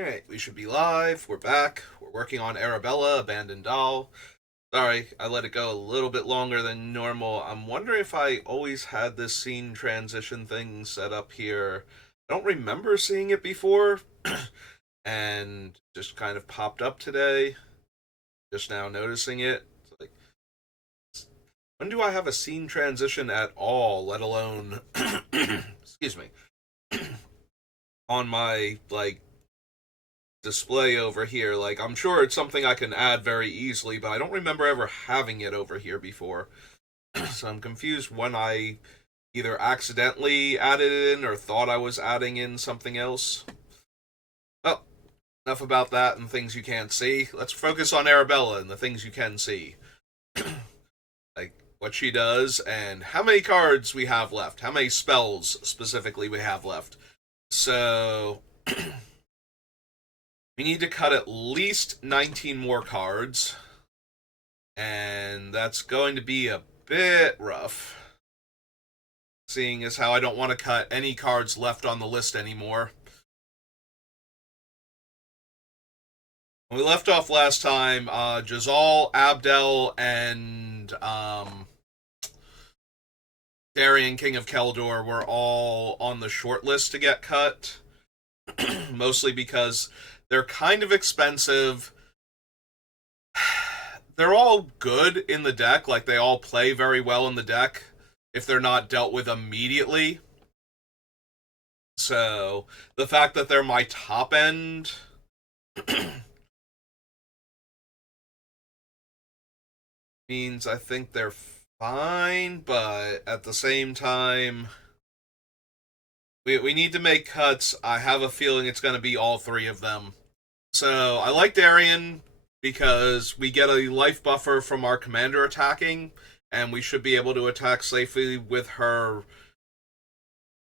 Alright, we should be live. We're back. We're working on Arabella, Abandoned Doll. Sorry, I let it go a little bit longer than normal. I'm wondering if I always had this scene transition thing set up here. I don't remember seeing it before, and just kind of popped up today. Just now noticing it. It's like, when do I have a scene transition at all, let alone, excuse me, on my, display over here. Like, I'm sure it's something I can add very easily, but I don't remember ever having it over here before. So I'm confused when I either accidentally added it in or thought I was adding in something else. Well, enough about that and things you can't see. Let's focus on Arabella and the things you can see. Like, what she does and how many cards we have left. How many spells, specifically, we have left. So, we need to cut at least 19 more cards, and that's going to be a bit rough, seeing as how I don't want to cut any cards left on the list anymore. When we left off last time, Jazal, Abdel, and Darian, King of Keldor, were all on the short list to get cut, mostly because they're kind of expensive. They're all good in the deck, like they all play very well in the deck if they're not dealt with immediately. So the fact that they're my top end means I think they're fine, but at the same time, we need to make cuts. I have a feeling it's going to be all three of them. So I like Darian because we get a life buffer from our commander attacking, and we should be able to attack safely with her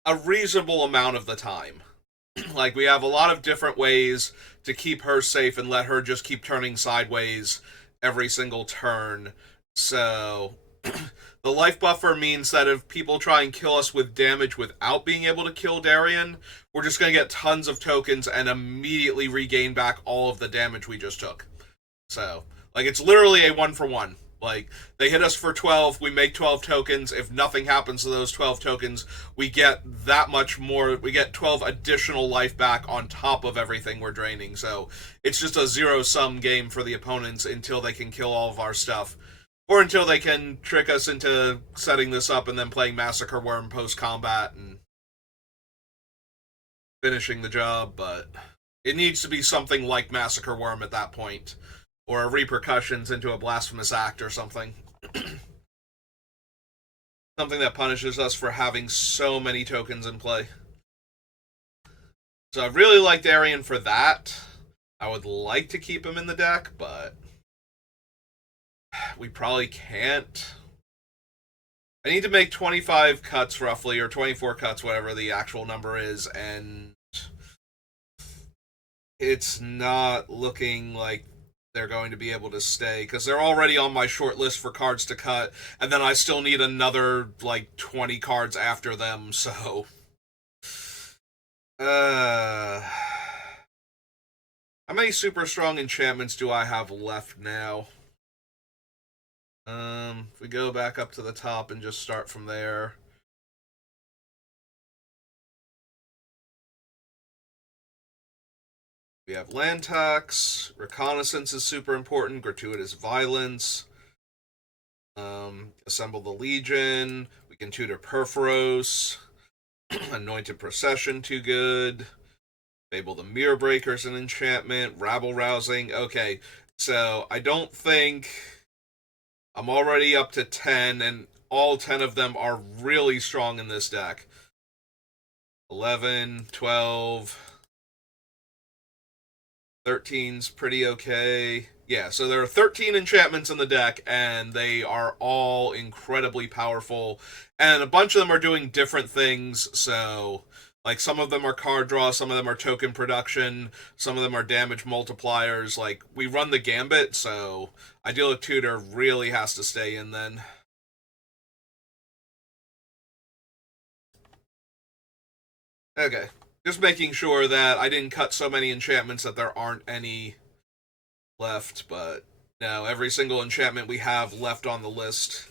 a reasonable amount of the time. Like, we have a lot of different ways to keep her safe and let her just keep turning sideways every single turn. So, the life buffer means that if people try and kill us with damage without being able to kill Darian, we're just going to get tons of tokens and immediately regain back all of the damage we just took. So, like, it's literally a one for one. Like, they hit us for 12, we make 12 tokens. If nothing happens to those 12 tokens, we get that much more. We get 12 additional life back on top of everything we're draining. So, it's just a zero-sum game for the opponents until they can kill all of our stuff. Or until they can trick us into setting this up and then playing Massacre Worm post-combat and finishing the job. But it needs to be something like Massacre Worm at that point, or repercussions into a blasphemous act or something. Something that punishes us for having so many tokens in play. So I really like Darian for that. I would like to keep him in the deck, but we probably can't. I need to make 25 cuts roughly, or 24 cuts, whatever the actual number is, and it's not looking like they're going to be able to stay, because they're already on my short list for cards to cut, and then I still need another, 20 cards after them, so... How many super strong enchantments do I have left now? If we go back up to the top and just start from there... We have land tax, reconnaissance is super important, gratuitous violence, assemble the legion, we can tutor Perforos, anointed procession, too good, fable the mirror breakers, an enchantment, rabble rousing. Okay, so I don't think I'm already up to 10, and all 10 of them are really strong in this deck. 11, 12, 13's pretty okay. Yeah, so there are 13 enchantments in the deck, and they are all incredibly powerful. And a bunch of them are doing different things, so... Like, some of them are card draw, some of them are token production, some of them are damage multipliers. Like, we run the gambit, so Idyllic Tutor really has to stay in then. Okay, Just making sure that I didn't cut so many enchantments that there aren't any left, but no, every single enchantment we have left on the list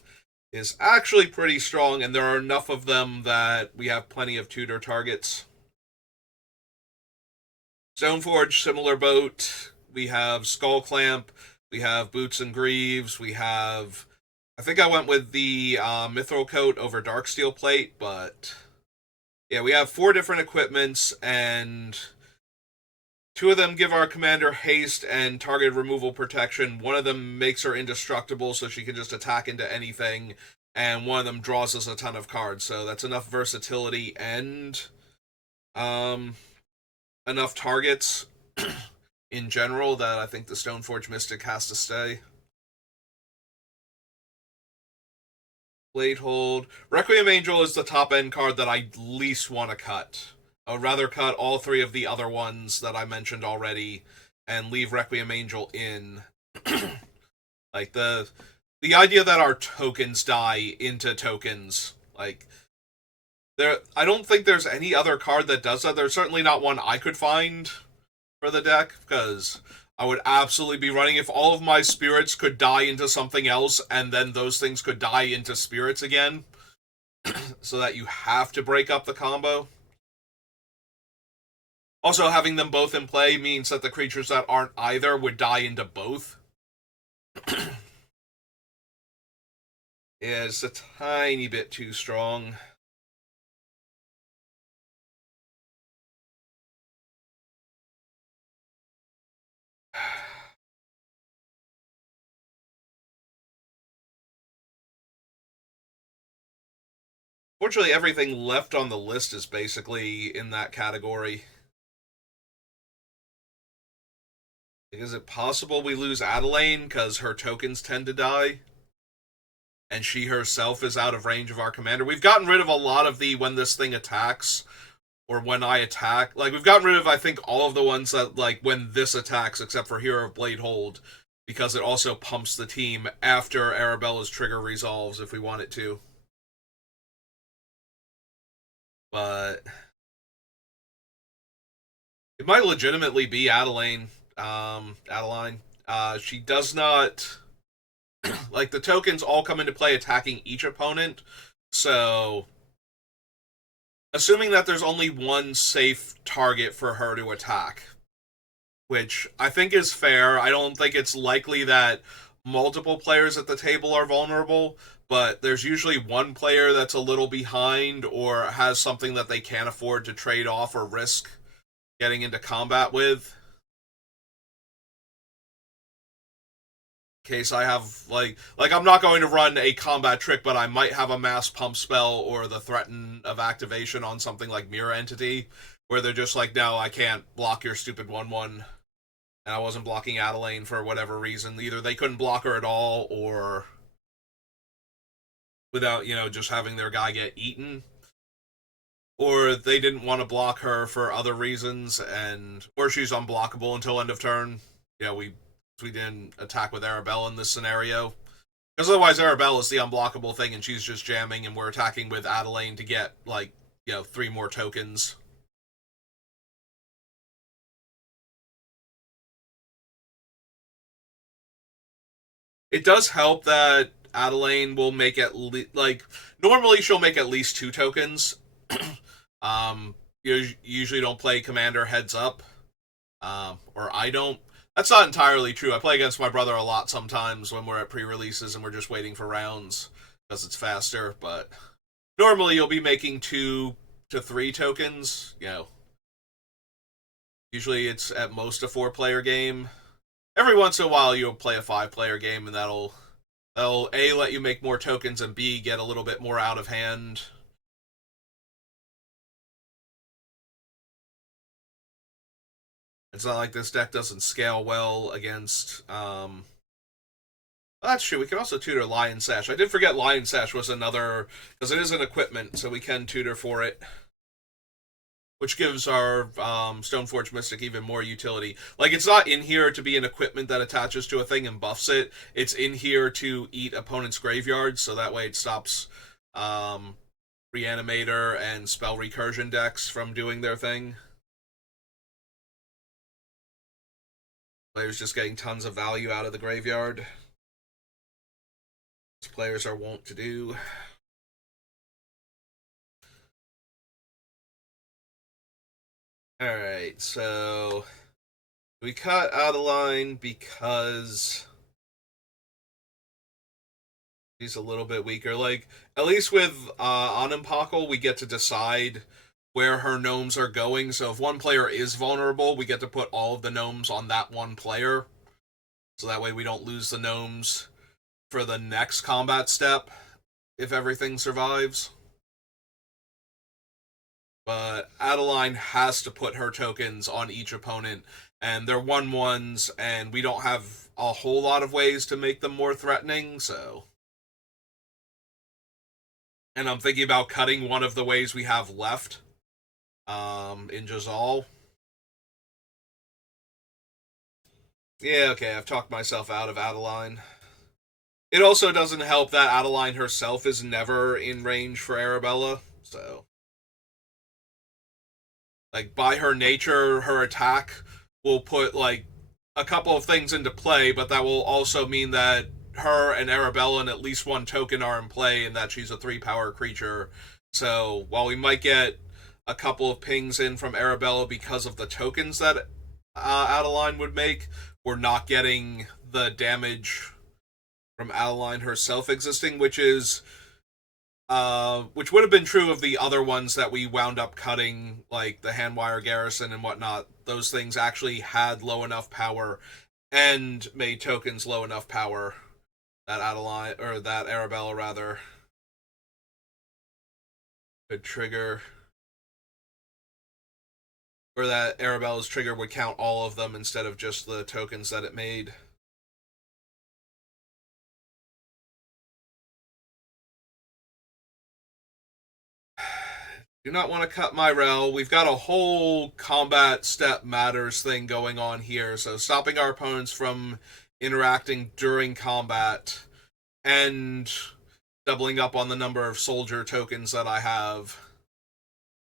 is actually pretty strong, and there are enough of them that we have plenty of tutor targets. Stoneforge, similar boat. We have Skull Clamp, we have Boots and Greaves, we have... I think I went with the Mithril Coat over Darksteel Plate, but... yeah, we have 4 different equipments, and 2 of them give our commander haste and target removal protection. 1 of them makes her indestructible, so she can just attack into anything, and 1 of them draws us a ton of cards. So that's enough versatility and enough targets in general that I think the Stoneforge Mystic has to stay. Blade Hold. Requiem Angel is the top end card that I least want to cut. I would rather cut all 3 of the other ones that I mentioned already and leave Requiem Angel in. Like the idea that our tokens die into tokens, like I don't think there's any other card that does that. There's certainly not one I could find for the deck, because I would absolutely be running if all of my spirits could die into something else, and then those things could die into spirits again, so that you have to break up the combo. Also, having them both in play means that the creatures that aren't either would die into both. Yeah, it's a tiny bit too strong. Fortunately, everything left on the list is basically in that category. Is it possible we lose Adelaine because her tokens tend to die? And she herself is out of range of our commander. We've gotten rid of a lot of the when this thing attacks, or when I attack. Like, we've gotten rid of, I think, all of the ones that, like, when this attacks, except for Hero of Blade Hold, because it also pumps the team after Arabella's trigger resolves if we want it to. But it might legitimately be Adeline. She does not... like, the tokens all come into play attacking each opponent, so... assuming that there's only one safe target for her to attack, which I think is fair. I don't think it's likely that multiple players at the table are vulnerable, but there's usually one player that's a little behind or has something that they can't afford to trade off or risk getting into combat with. In case I have, like I'm not going to run a combat trick, but I might have a mass pump spell or the threaten of activation on something like Mirror Entity, where they're just like, no, I can't block your stupid 1/1. And I wasn't blocking Adelaine for whatever reason. Either they couldn't block her at all, or without, just having their guy get eaten. Or they didn't want to block her for other reasons, or she's unblockable until end of turn. We didn't attack with Arabella in this scenario. Because otherwise Arabella is the unblockable thing and she's just jamming, and we're attacking with Adelaine to get, 3 more tokens. It does help that Adelaine will make normally she'll make at least 2 tokens. You usually don't play Commander heads up. Or I don't. That's not entirely true. I play against my brother a lot sometimes when we're at pre-releases and we're just waiting for rounds because it's faster, but normally you'll be making 2 to 3 tokens. Usually it's at most a 4-player game. Every once in a while you'll play a 5-player game, and that'll A, let you make more tokens, and B, get a little bit more out of hand. It's not like this deck doesn't scale well against... that's true. We can also tutor Lion Sash. I did forget Lion Sash was another... because it is an equipment, so we can tutor for it. Which gives our Stoneforge Mystic even more utility. Like, it's not in here to be an equipment that attaches to a thing and buffs it. It's in here to eat opponents' graveyards, so that way it stops Reanimator and Spell Recursion decks from doing their thing. Players just getting tons of value out of the graveyard. As players are wont to do. Alright, so we cut Adeline because he's a little bit weaker. Like, at least with Onimpakal, we get to decide where her gnomes are going. So if one player is vulnerable, we get to put all of the gnomes on that one player. So that way we don't lose the gnomes for the next combat step if everything survives. But Adeline has to put her tokens on each opponent, and they're 1/1s, and we don't have a whole lot of ways to make them more threatening, so. And I'm thinking about cutting one of the ways we have left in Jazal. Yeah, okay, I've talked myself out of Adeline. It also doesn't help that Adeline herself is never in range for Arabella, so. Like, by her nature, her attack will put, like, a couple of things into play, but that will also mean that her and Arabella and at least one token are in play and that she's a 3-power creature. So, while we might get a couple of pings in from Arabella because of the tokens that Adeline would make, we're not getting the damage from Adeline herself existing, which would have been true of the other ones that we wound up cutting, like the Handwire Garrison and whatnot. Those things actually had low enough power and made tokens low enough power that Adeline, or that Arabella rather, could trigger, or that Arabella's trigger would count all of them instead of just the tokens that it made. Do not want to cut my rel. We've got a whole combat step matters thing going on here, so stopping our opponents from interacting during combat and doubling up on the number of soldier tokens that I have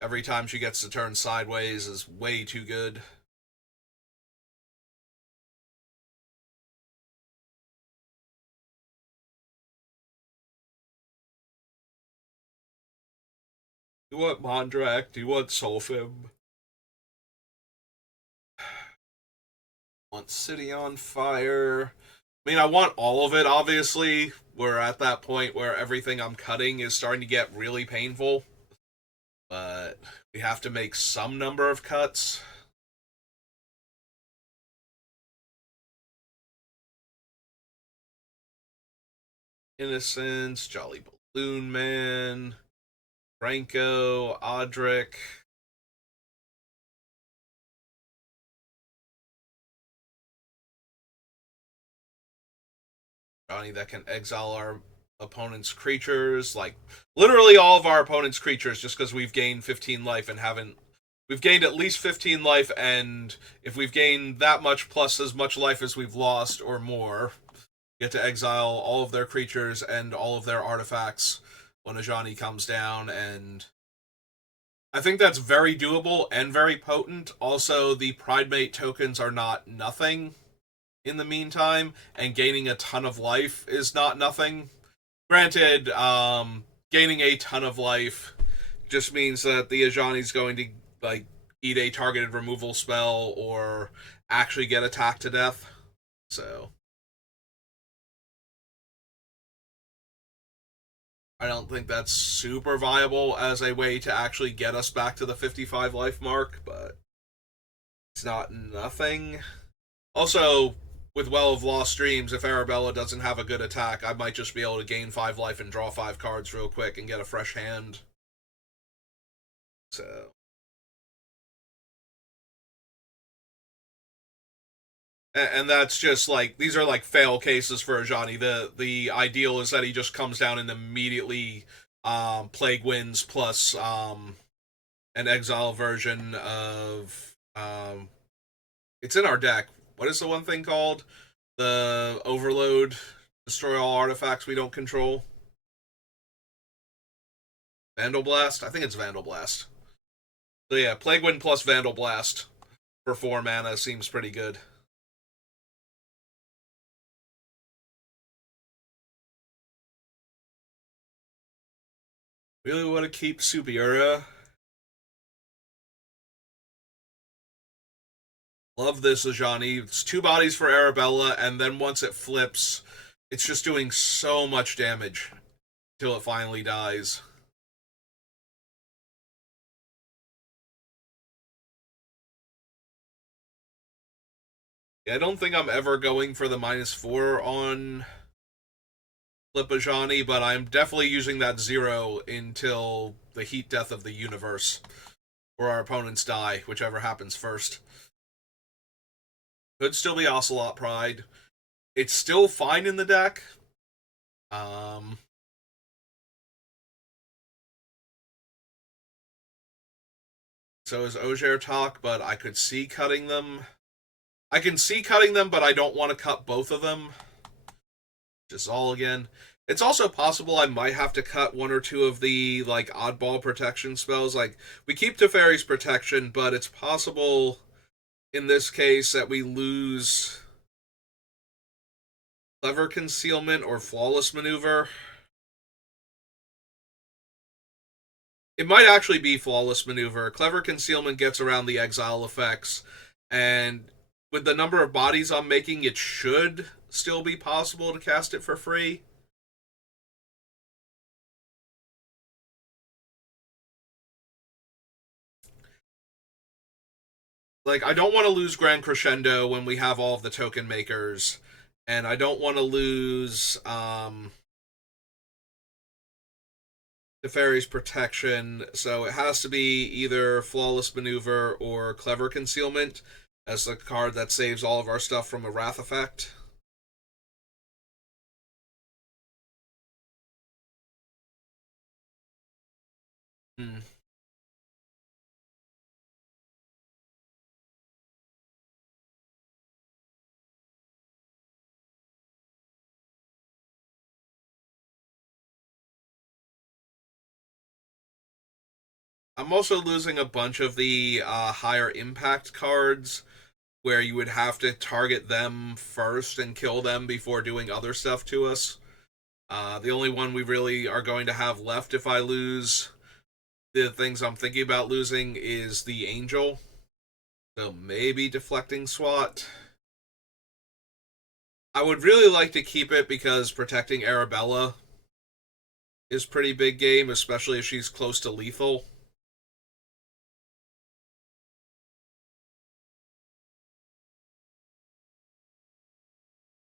every time she gets to turn sideways is way too good. Do you want Mondrak? Do you want Solfim? Want City on Fire? I mean, I want all of it, obviously. We're at that point where everything I'm cutting is starting to get really painful. But we have to make some number of cuts. Innocence, Jolly Balloon Man, Franco, Audric. Johnny that can exile our opponent's creatures, like literally all of our opponent's creatures, just because we've gained 15 life and haven't. We've gained at least 15 life, and if we've gained that much plus as much life as we've lost or more, get to exile all of their creatures and all of their artifacts when Ajani comes down, and I think that's very doable and very potent. Also, the Pridemate tokens are not nothing in the meantime, and gaining a ton of life is not nothing. Granted, gaining a ton of life just means that the Ajani's going to like eat a targeted removal spell or actually get attacked to death. So I don't think that's super viable as a way to actually get us back to the 55 life mark, but it's not nothing. Also, with Well of Lost Dreams, if Arabella doesn't have a good attack, I might just be able to gain 5 life and draw 5 cards real quick and get a fresh hand. So. And that's just like, these are like fail cases for Ajani. The ideal is that he just comes down and immediately Plague Winds plus an exile version of it's in our deck. What is the one thing called? The Overload, destroy all artifacts we don't control. Vandal Blast? I think it's Vandal Blast. So yeah, Plague Wind plus Vandal Blast for 4 mana seems pretty good. Really want to keep Subiura. Love this Ajani. It's 2 bodies for Arabella, and then once it flips, it's just doing so much damage till it finally dies. Yeah, I don't think I'm ever going for the -4 on Flip Ajani, but I'm definitely using that 0 until the heat death of the universe, or our opponents die, whichever happens first. Could still be Ocelot Pride. It's still fine in the deck. Um, so is Ogier Talk, but I could see cutting them. I can see cutting them, but I don't want to cut both of them. Just all again. It's also possible I might have to cut 1 or 2 of the like oddball protection spells. Like we keep Teferi's protection, but it's possible in this case that we lose Clever Concealment or Flawless Maneuver. It might actually be Flawless Maneuver. Clever Concealment gets around the exile effects, and with the number of bodies I'm making, it should still be possible to cast it for free. Like, I don't want to lose Grand Crescendo when we have all of the token makers, and I don't want to lose Teferi's protection, so it has to be either Flawless Maneuver or Clever Concealment as the card that saves all of our stuff from a Wrath effect. Hmm. I'm also losing a bunch of the higher impact cards where you would have to target them first and kill them before doing other stuff to us. The only one we really are going to have left if I lose the things I'm thinking about losing is the Angel. So maybe Deflecting SWAT. I would really like to keep it because protecting Arabella is pretty big game, especially if she's close to lethal.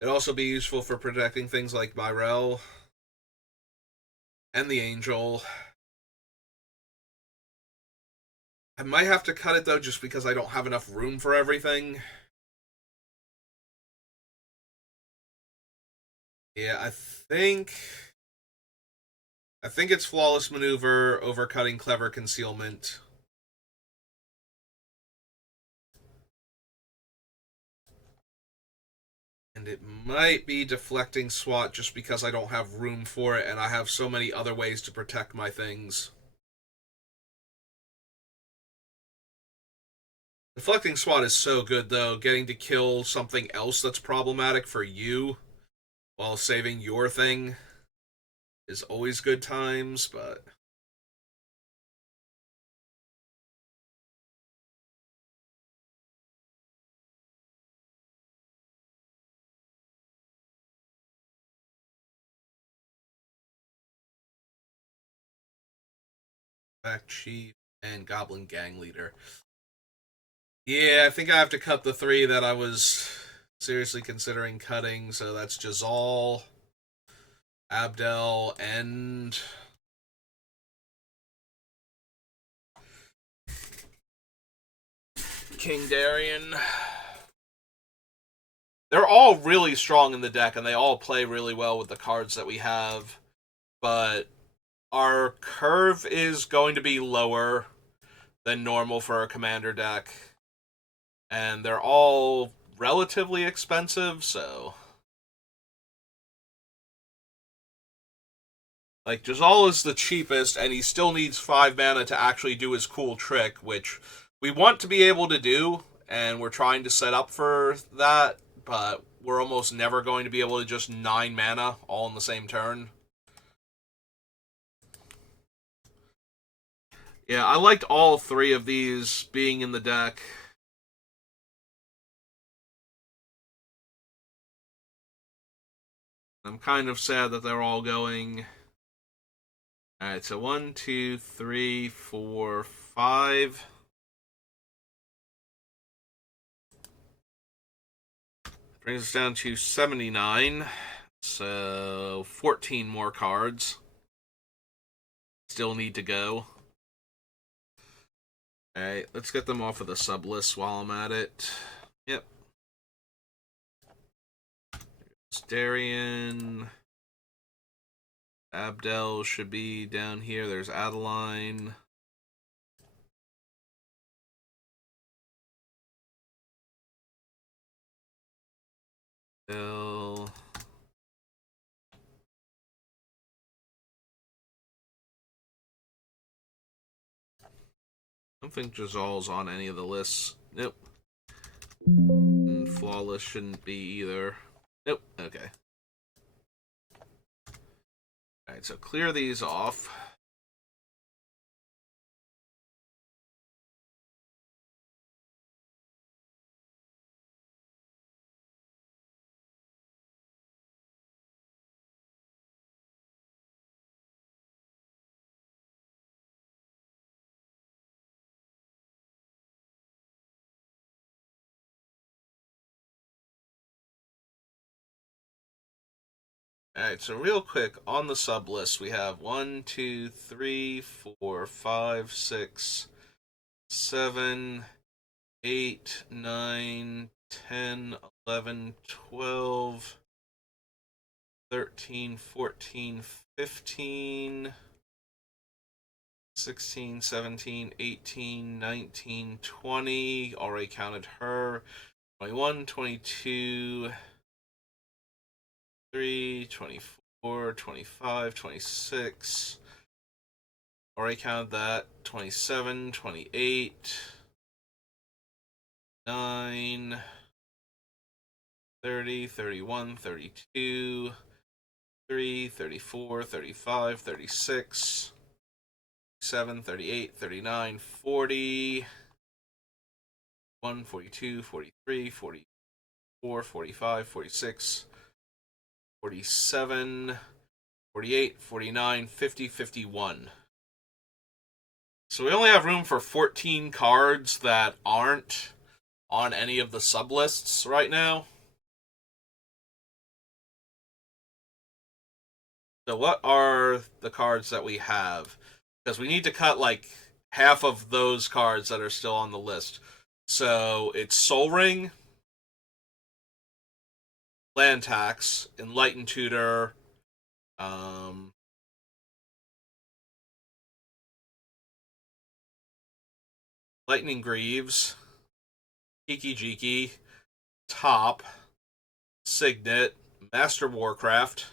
It'd also be useful for protecting things like Myrel and the Angel. I might have to cut it though, just because I don't have enough room for everything. Yeah, I think it's Flawless Maneuver over cutting Clever Concealment. And it might be Deflecting SWAT just because I don't have room for it and I have so many other ways to protect my things. Deflecting SWAT is so good though, getting to kill something else that's problematic for you while saving your thing is always good times, but Back Chief and Goblin Gang Leader. Yeah, I think I have to cut the 3 that I was seriously considering cutting, so that's Jazal, Abdel, and King Darien. They're all really strong in the deck, and they all play really well with the cards that we have, but our curve is going to be lower than normal for a commander deck, and they're all relatively expensive, so Like, Jazal is the cheapest, and he still needs 5 mana to actually do his cool trick, which we want to be able to do, and we're trying to set up for that, but we're almost never going to be able to just 9 mana all in the same turn. Yeah, I liked all 3 of these being in the deck. I'm kind of sad that they're all going. Alright, so 1, 2, 3, 4, 5. Brings us down to 79. So 14 more cards. Still need to go. Alright, let's get them off of the sub list while I'm at it. Yep. Darian. Abdel should be down here. There's Adeline. Bill. I don't think Jazal's on any of the lists. Nope. And Flawless shouldn't be either. Nope. Okay. Alright, so clear these off. Alright, so real quick, on the sub list, we have 1, 2, 3, 4, 5, 6, 7, 8, 9, 10, 11, 12, 13, 14, 15, 16, 17, 18, 19, 20. Already counted her. 21, 22, 24, 25, 26. Already counted that. 27, 28, 9, 30, 31, 32, 3, 34, 35, 36, 37, 38, 39, 40, 41, 42, 43, 44, 45, 46, 47, 48, 49, 50, 51. So we only have room for 14 cards that aren't on any of the sublists right now. So what are the cards that we have? Because we need to cut like half of those cards that are still on the list. So it's Soul Ring, Land Tax, Enlightened Tutor, um, Lightning Greaves, Kiki Jiki, Top, Signet, Master Warcraft,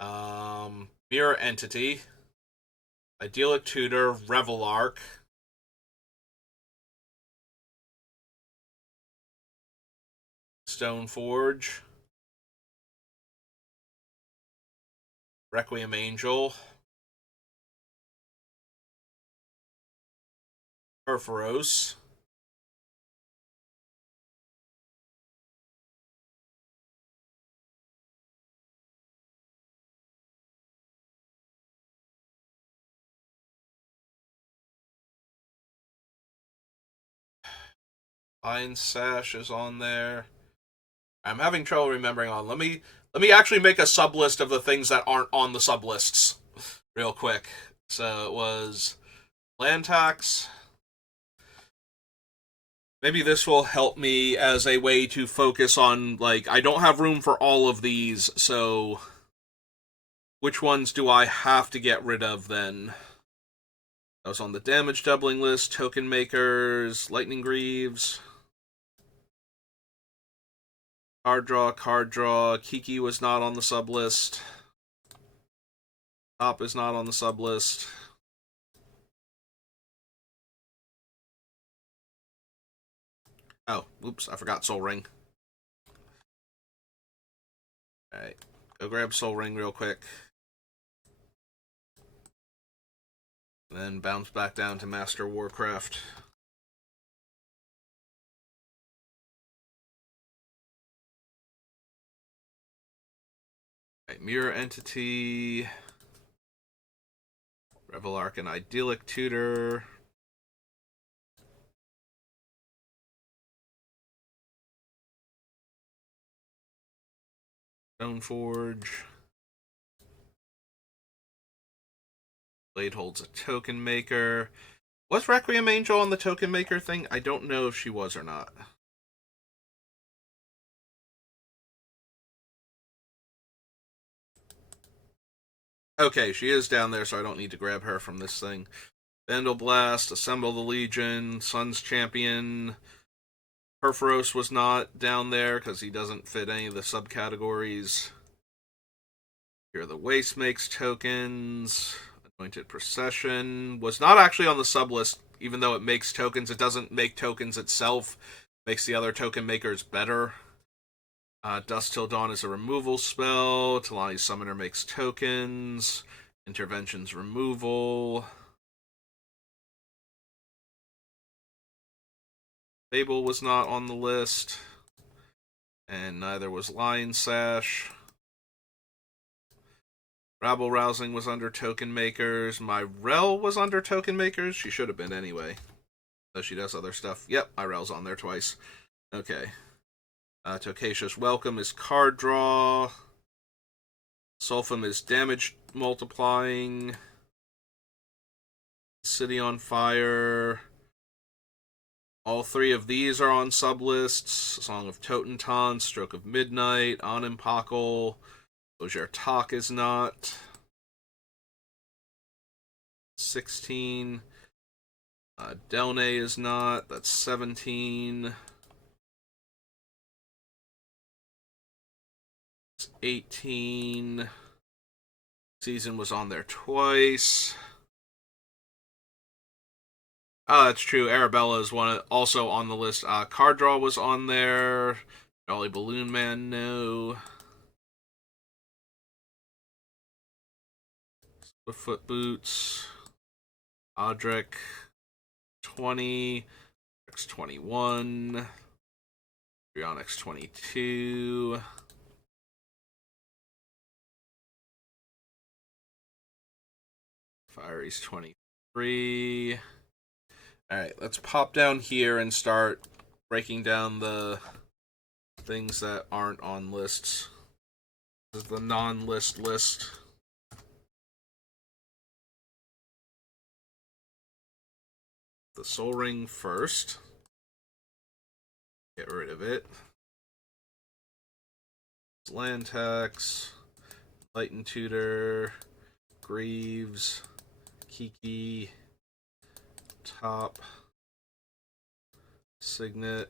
Mirror Entity, Idyllic Tutor, Revelark, Stoneforge, Requiem Angel, Perforos, Iron Sash is on there. I'm having trouble remembering on. Let me actually make a sub list of the things that aren't on the sub lists real quick. So it was Land Tax. Maybe this will help me as a way to focus on, like, I don't have room for all of these, so which ones do I have to get rid of then? I was on the damage doubling list, Token Makers, Lightning Greaves, Card Draw, Kiki was not on the sub list. Top is not on the sub list. Oh, whoops, I forgot Soul Ring. Alright, go grab Soul Ring real quick. And then bounce back down to Master Warcraft. Right, Mirror Entity. Rebel Arc and Idyllic Tutor. Stoneforge. Blade holds a token maker. Was Requiem Angel on the token maker thing? I don't know if she was or not. Okay, she is down there, so I don't need to grab her from this thing. Vandal Blast, Assemble the Legion, Sun's Champion. Perforos was not down there because he doesn't fit any of the subcategories. Here are the Waste Makes tokens. Anointed Procession was not actually on the sub list, even though it makes tokens. It doesn't make tokens itself. Makes the other token makers better. Dusk Till Dawn is a removal spell. Talani's Summoner makes tokens. Intervention's removal. Fable was not on the list. And neither was Lion Sash. Rabble Rousing was under Token Makers. Myrel was under Token Makers. She should have been anyway. Though she does other stuff. Yep, Myrel's on there twice. Okay. Tocacious Welcome is card draw. Sulfum is damage multiplying. City on Fire. All three of these are on sublists. Song of Totentan, Stroke of Midnight, Animpakal. Ojer Tak is not. 16. Delne is not. That's 17. 18. Season was on there twice. Oh, that's true. Arabella is one also on the list. Card Draw was on there. Jolly Balloon Man, no. Foot Boots. Audric, 20. X21. Brionyx, 22. Fiery's 23. Alright, let's pop down here and start breaking down the things that aren't on lists. This is the non-list list. The Soul Ring first. Get rid of it. Land tax. Lighten Tutor. Greaves. Kiki. Top. Signet.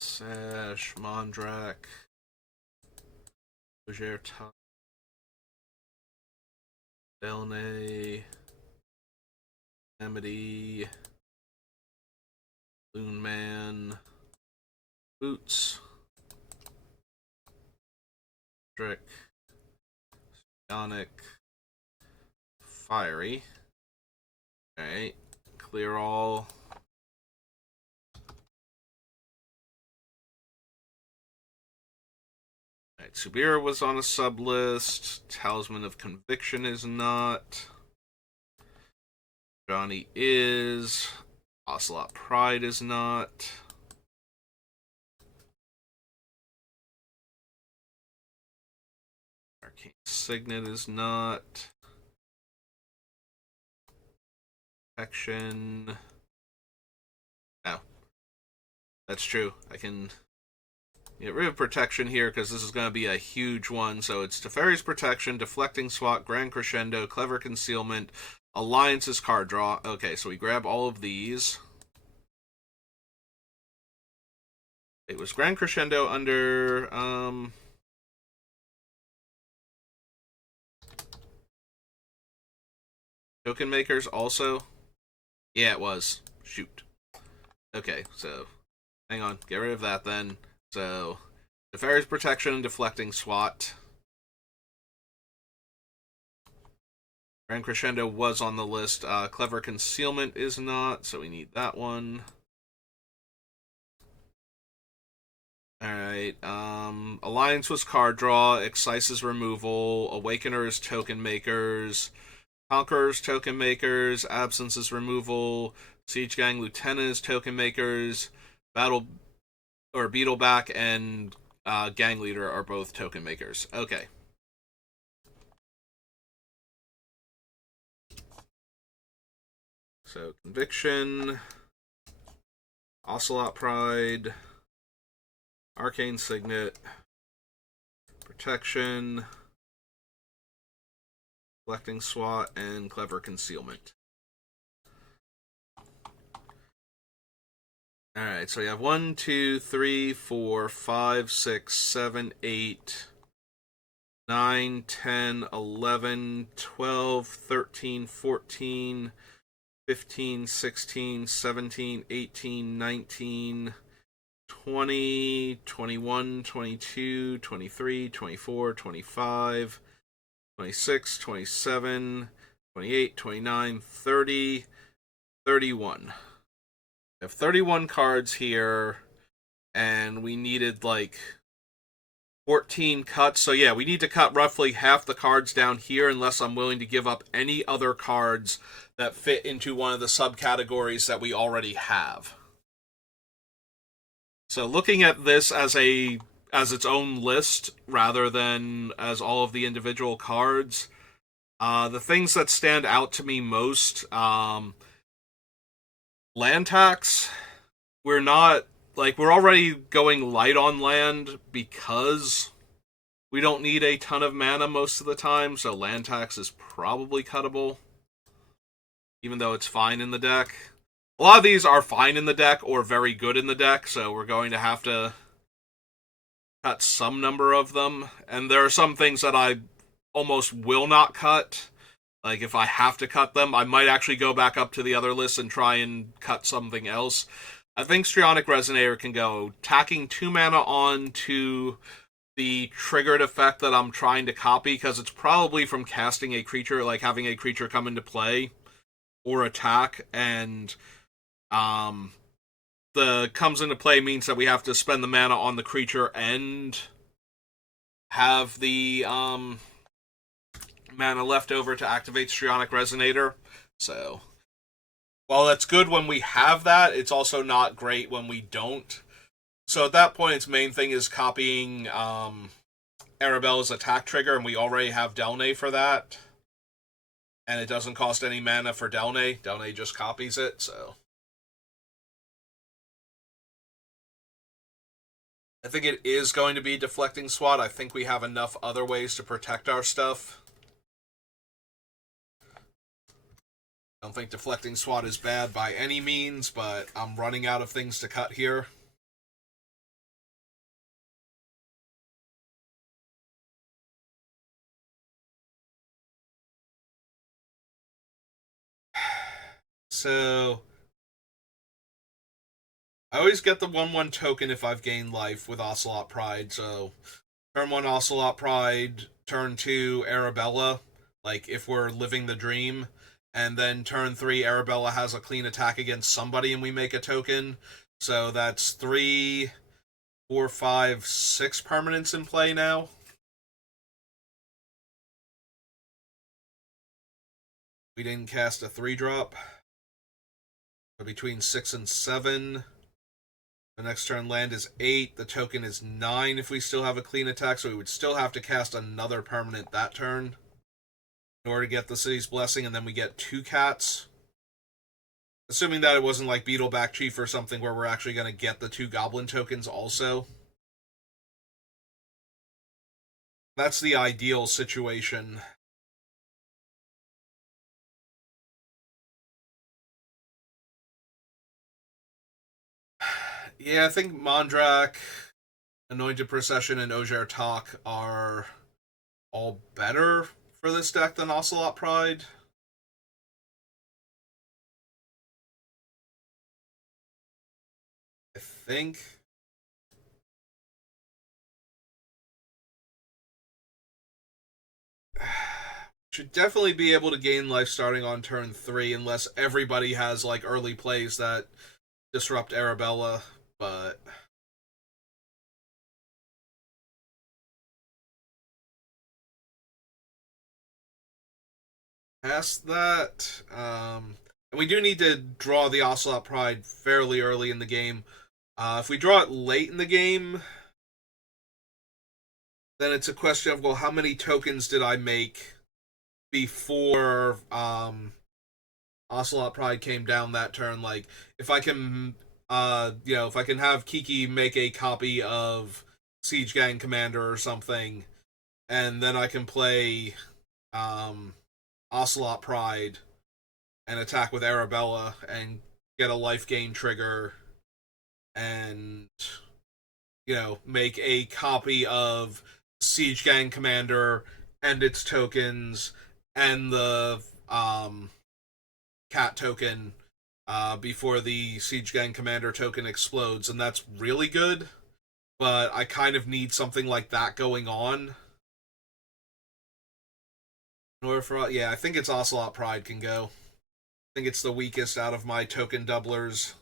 Sash, Mondrak, Ojer Tak, Delne, Amity, Loon Man, Boots, Drick, Bionic, Fiery. Alright, clear all. Alright, Subira was on a sub list. Talisman of Conviction is not. Johnny is. Ocelot Pride is not. Arcane Signet is not. Action. Oh. That's true. I can Get rid of protection here because this is going to be a huge one. So it's Teferi's Protection, Deflecting Swat, Grand Crescendo, Clever Concealment, Alliance's card draw. Okay, so we grab all of these. It was Grand Crescendo under Token Makers also. Yeah, it was. Shoot. Okay, so hang on. Get rid of that then. So Teferi's Protection and Deflecting Swat. Grand Crescendo was on the list. Clever Concealment is not, so we need that one. Alright, Alliance was card draw, Excise's removal, Awakener is token makers, Conqueror's token makers, Absence is removal, Siege Gang Lieutenant is token makers, Beetleback and Gang Leader are both token makers. Okay. So, Conviction, Ocelot Pride, Arcane Signet, Protection, Collecting SWAT, and Clever Concealment. Alright, so you have 1, 2, 3, 4, 5, 6, 7, 8, 9, 10, 11, 12, 13, 14, 15, 16, 17, 18, 19, 20, 21, 22, 23, 24, 25, 26, 27, 28, 29, 30, 31. We have 31 cards here, and we needed like 14 cuts. So yeah, we need to cut roughly half the cards down here unless I'm willing to give up any other cards that fit into one of the subcategories that we already have. So looking at this as its own list rather than as all of the individual cards, the things that stand out to me most, land tax. We're already going light on land because we don't need a ton of mana most of the time, so land tax is probably cuttable, even though it's fine in the deck. A lot of these are fine in the deck or very good in the deck, so we're going to have to cut some number of them. And there are some things that I almost will not cut. Like, if I have to cut them, I might actually go back up to the other list and try and cut something else. I think Strionic Resonator can go. Tacking 2 mana on to the triggered effect that I'm trying to copy, because it's probably from casting a creature, like having a creature come into play or attack, and the comes into play means that we have to spend the mana on the creature and have the mana left over to activate Strionic Resonator. So, while that's good when we have that, it's also not great when we don't. So at that point, its main thing is copying Arabella's attack trigger, and we already have Delnay for that. And it doesn't cost any mana for Delnay. Delnay just copies it, so I think it is going to be Deflecting SWAT. I think we have enough other ways to protect our stuff. I don't think Deflecting SWAT is bad by any means, but I'm running out of things to cut here. So I always get the 1/1 token if I've gained life with Ocelot Pride, so turn 1 Ocelot Pride, turn 2 Arabella, like if we're living the dream, and then turn 3 Arabella has a clean attack against somebody and we make a token. So that's 3, 4, 5, 6 permanents in play now. We didn't cast a 3-drop. So between 6 and 7. The next turn land is 8. The token is 9 if we still have a clean attack, so we would still have to cast another permanent that turn in order to get the City's Blessing, and then we get 2 cats. Assuming that it wasn't like Beetleback Chief or something where we're actually going to get the 2 goblin tokens also. That's the ideal situation. Yeah, I think Mondrak, Anointed Procession, and Ojer Talk are all better for this deck than Ocelot Pride. I think. Should definitely be able to gain life starting on turn 3 unless everybody has like early plays that disrupt Arabella, but past that, and we do need to draw the Ocelot Pride fairly early in the game. If we draw it late in the game, then it's a question of, well, how many tokens did I make before Ocelot Pride came down that turn? Like, if I can, if I can have Kiki make a copy of Siege Gang Commander or something, and then I can play um, Ocelot Pride and attack with Arabella and get a life gain trigger and make a copy of Siege Gang Commander and its tokens and the cat token before the Siege Gang Commander token explodes, and that's really good. But I kind of need something like that going on in order for I think it's Ocelot Pride can go. I think it's the weakest out of my token doublers.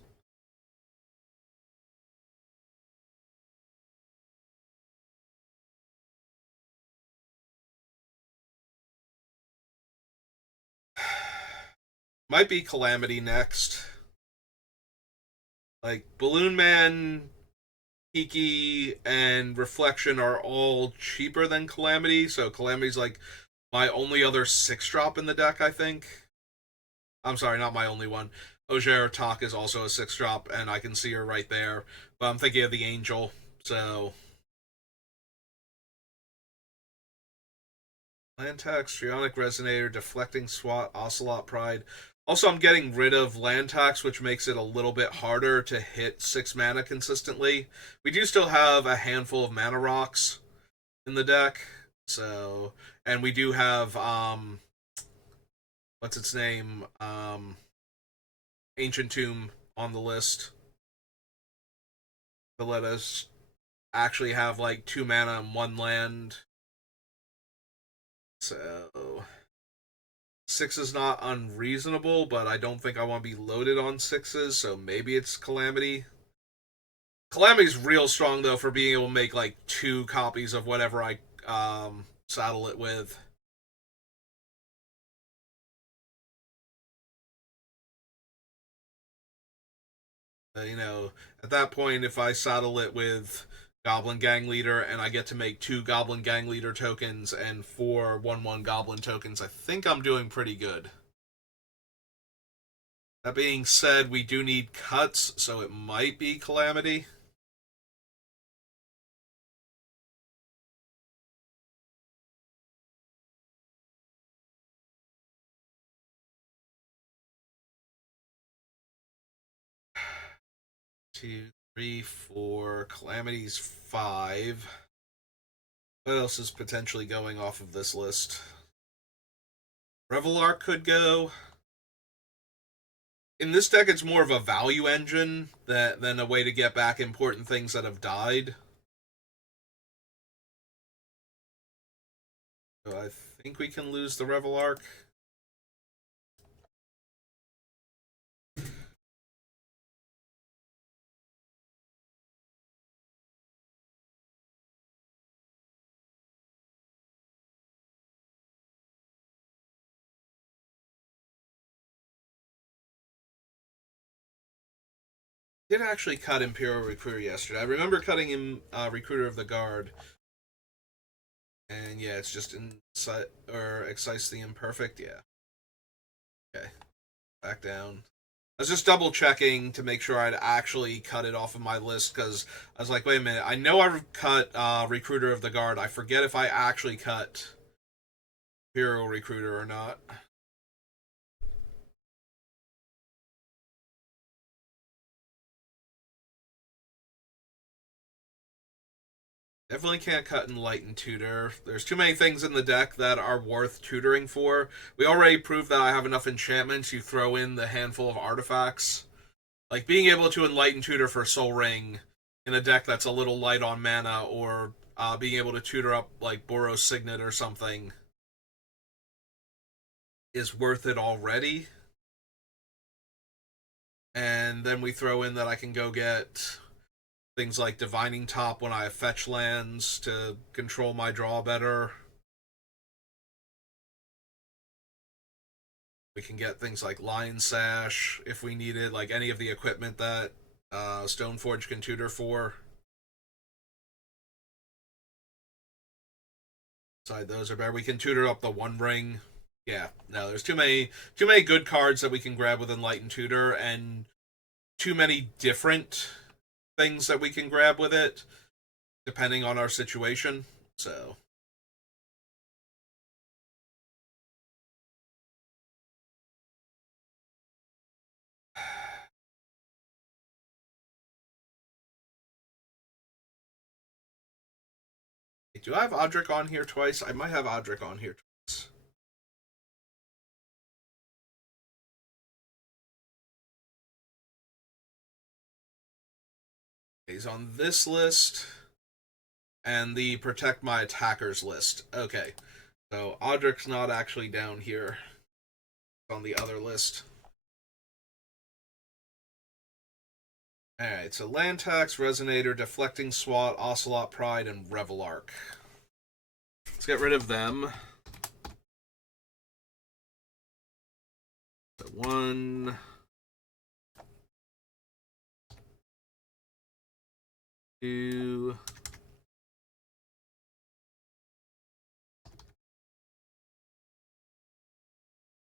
Might be Calamity next. Like Balloon Man, Kiki, and Reflection are all cheaper than Calamity, so Calamity's like my only other 6-drop in the deck, I think. I'm sorry, not my only one. Ojer Talk is also a 6-drop, and I can see her right there. But I'm thinking of the Angel, so. Lantax, Trionic Resonator, Deflecting Swat, Ocelot Pride. Also, I'm getting rid of Lantax, which makes it a little bit harder to hit 6 mana consistently. We do still have a handful of mana rocks in the deck, so. And we do have, what's its name? Ancient Tomb on the list to let us actually have like 2 mana and 1 land. So 6 is not unreasonable, but I don't think I want to be loaded on 6s, so maybe it's Calamity. Calamity's real strong though for being able to make like 2 copies of whatever I saddle it with. At that point, if I saddle it with Goblin Gang Leader and I get to make 2 Goblin Gang Leader tokens and 4 1/1 Goblin tokens, I think I'm doing pretty good. That being said, we do need cuts, so it might be Calamity. Two, three, four. Calamity's 5. What else is potentially going off of this list? Revelar could go. In this deck, it's more of a value engine than a way to get back important things that have died. So I think we can lose the Revelark. Did actually cut Imperial Recruiter yesterday. I remember cutting him Recruiter of the Guard. And yeah, it's just Excise the Imperfect. Yeah. Okay. Back down. I was just double checking to make sure I'd actually cut it off of my list because I was like, wait a minute, I know I cut Recruiter of the Guard. I forget if I actually cut Hero Recruiter or not. Definitely can't cut Enlightened Tutor. There's too many things in the deck that are worth tutoring for. We already proved that I have enough enchantments. You throw in the handful of artifacts. Like being able to Enlighten Tutor for Soul Ring in a deck that's a little light on mana, or being able to tutor up like Boros Signet or something is worth it already. And then we throw in that I can go get things like Divining Top when I have fetch lands to control my draw better. We can get things like Lion Sash if we need it, like any of the equipment that Stoneforge can tutor for. Side those are better. We can tutor up the One Ring. Yeah, no, there's too many good cards that we can grab with Enlightened Tutor, and too many different things that we can grab with it, depending on our situation. So do I have Odric on here twice? I might have Odric on here twice. He's on this list and the Protect My Attackers list. Okay, so Odric's not actually down here. It's on the other list. Alright, so Land Tax, Resonator, Deflecting Swat, Ocelot Pride, and Revelark. Let's get rid of them. So 1, 2,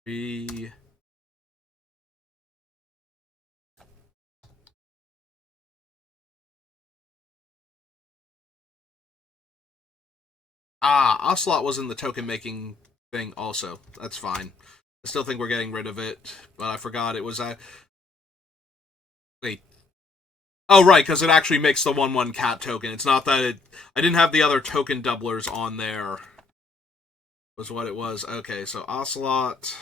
3. Ocelot was in the token making thing also. That's fine. I still think we're getting rid of it, but I forgot it was wait. Oh, right, because it actually makes the 1/1 cat token. It's not that it. I didn't have the other token doublers on there. Was what it was. Okay, so Ocelot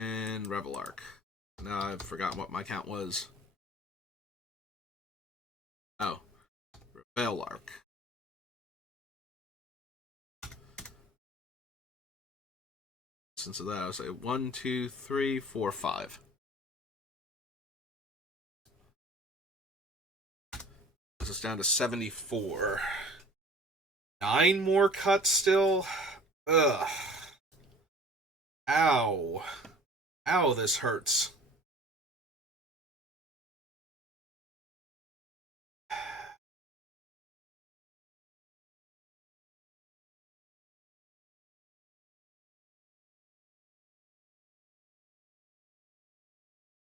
and Revelark. Now I've forgotten what my count was. Oh, Revelark. Since of that, I would say 1, 2, 3, 4, 5. This is down to 74. 9 more cuts still? Ugh. Ow. Ow, this hurts.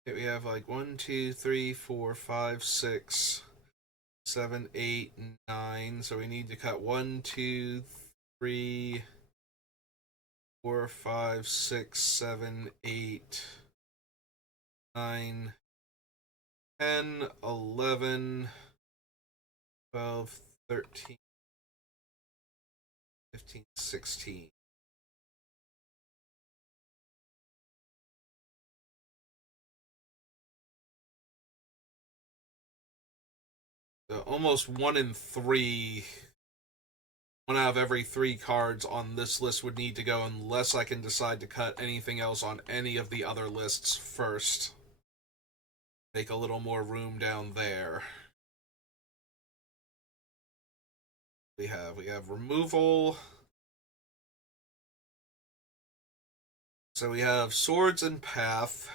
Okay, we have like 1, 2, 3, 4, 5, 6, 7, 8, 9. So we need to cut 1, 2, 3, 4, 5, 6, 7, 8, 9, 10, 11, 12, 13, 15, 16. So almost 1 in 3. 1 out of every 3 cards on this list would need to go unless I can decide to cut anything else on any of the other lists first. Make a little more room down there. We have removal. So we have Swords and Path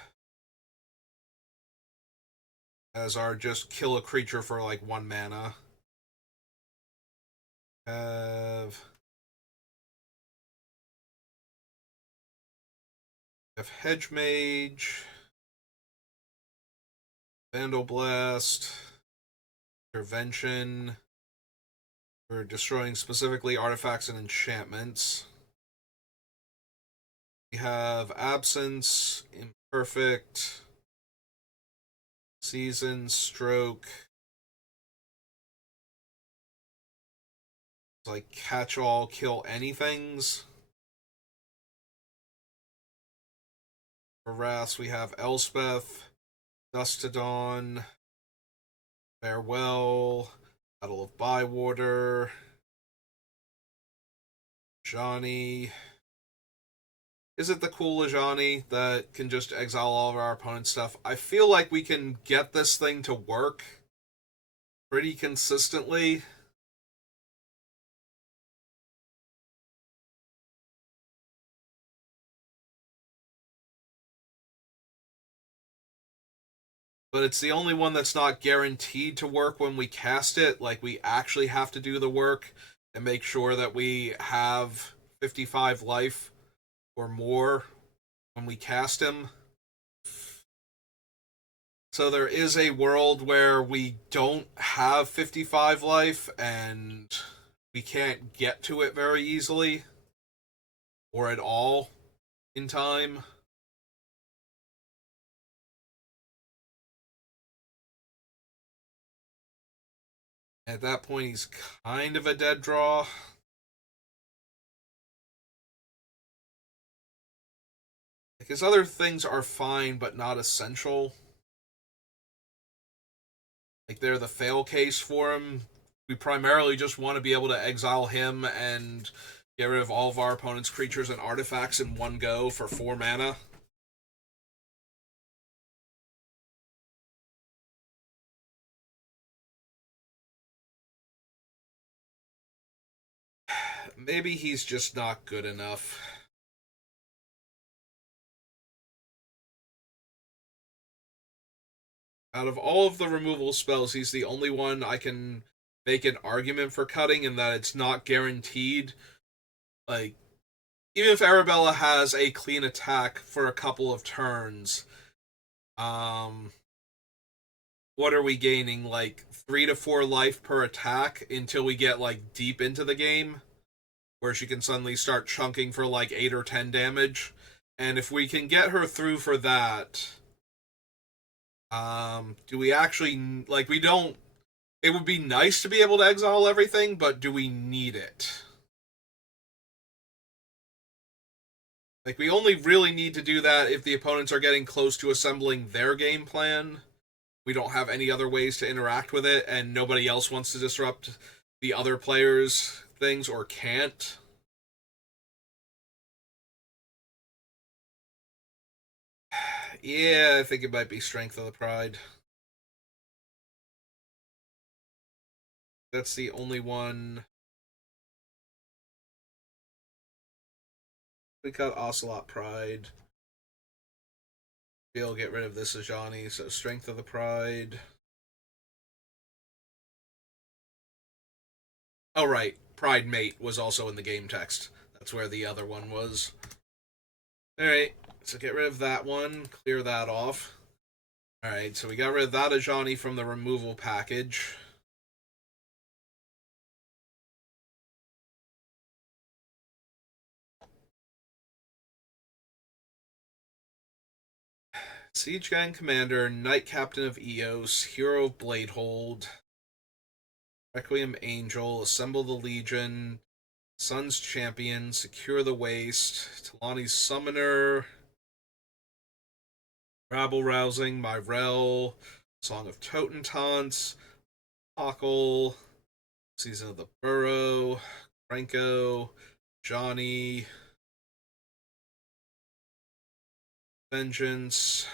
as our just kill a creature for like 1 mana. Have Hedge Mage. Vandal Blast, Intervention, for destroying specifically artifacts and enchantments. We have Absence, Imperfect, Season, Stroke, like catch all, kill anythings. For Wrath, we have Elspeth, Dust to Dawn, Farewell, Battle of Bywater, Johnny. Is it the cool Ajani that can just exile all of our opponent's stuff? I feel like we can get this thing to work pretty consistently. But it's the only one that's not guaranteed to work when we cast it. Like, we actually have to do the work and make sure that we have 55 life or more when we cast him. So there is a world where we don't have 55 life and we can't get to it very easily or at all in time. At that point, he's kind of a dead draw. Like, his other things are fine, but not essential. Like, they're the fail case for him. We primarily just want to be able to exile him and get rid of all of our opponent's creatures and artifacts in one go for 4 mana. Maybe he's just not good enough. Out of all of the removal spells, he's the only one I can make an argument for cutting in that it's not guaranteed. Like, even if Arabella has a clean attack for a couple of turns, what are we gaining? Like 3 to 4 life per attack until we get like deep into the game, where she can suddenly start chunking for like 8 or 10 damage. And if we can get her through for that, do we actually like? We don't. It would be nice to be able to exile everything, but do we need it? Like, we only really need to do that if the opponents are getting close to assembling their game plan. We don't have any other ways to interact with it, and nobody else wants to disrupt the other players' things or can't. Yeah, I think it might be Strength of the Pride. That's the only one. We got Ocelot Pride. We'll get rid of this Ajani, so Strength of the Pride. Oh, right. Pride Mate was also in the game text. That's where the other one was. Alright, so get rid of that one. Clear that off. Alright, so we got rid of that Ajani from the removal package. Siege Gang Commander, Knight Captain of Eos, Hero of Bladehold, Requiem Angel, Assemble the Legion, Sun's Champion, Secure the Waste, Talani's Summoner, Rabble Rousing, Myrel, Song of Totentaunts, Pockle, Season of the Burrow, Franco, Johnny, Vengeance,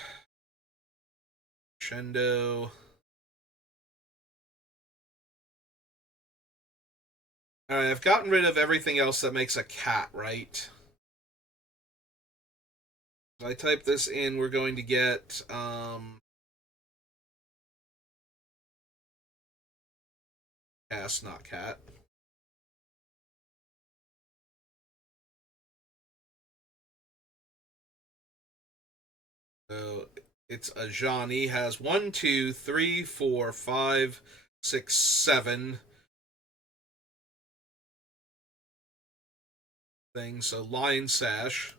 Shendo. Alright, I've gotten rid of everything else that makes a cat, right? If I type this in, we're going to get, cast, not cat. So It's a Johnny. Has one, two, three, four, five, six, seven things. So Lion Sash.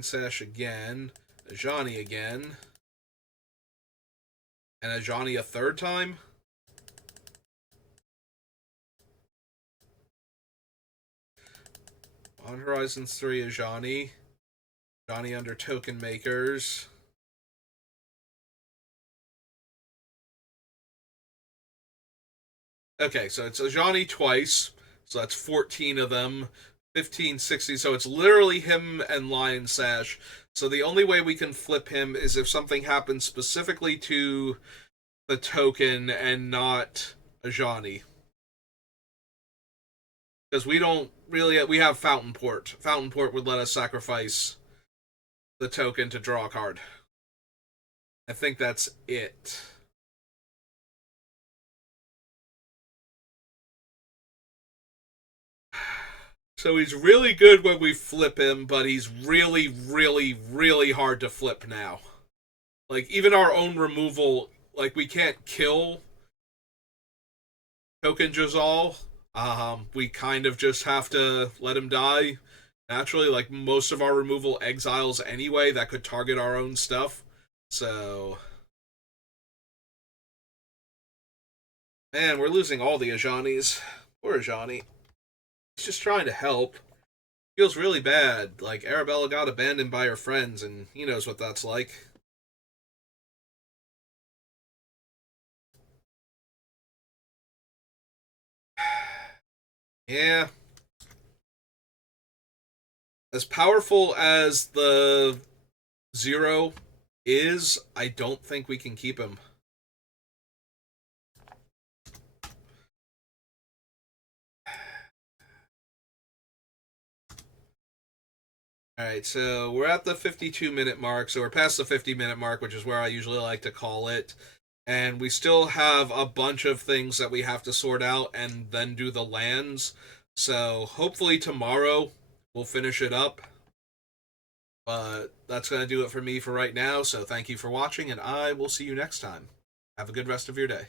Sash again. A Johnny again. And a Johnny a third time. On Horizons 3, a Johnny. Johnny under Token Makers. Okay, so it's a Johnny twice. So that's 14 of them. 15, 60. So it's literally him and Lion Sash. So the only way we can flip him is if something happens specifically to the token and not a Johnny. Because we don't really. We have Fountain Port. Fountain Port would let us sacrifice the token to draw a card. I think that's it. So he's really good when we flip him, but he's really, really, really hard to flip now. Like, even our own removal, like, we can't kill Token Jazal. We kind of just have to let him die naturally. Like, most of our removal exiles anyway that could target our own stuff. So, man, we're losing all the Ajanis. Poor Ajani. He's just trying to help. Feels really bad. Like, Arabella got abandoned by her friends, and he knows what that's like. Yeah. As powerful as the Zero is, I don't think we can keep him. Alright, so we're at the 52-minute mark, so we're past the 50-minute mark, which is where I usually like to call it. And we still have a bunch of things that we have to sort out and then do the lands. So hopefully tomorrow we'll finish it up. But that's going to do it for me for right now, so thank you for watching, and I will see you next time. Have a good rest of your day.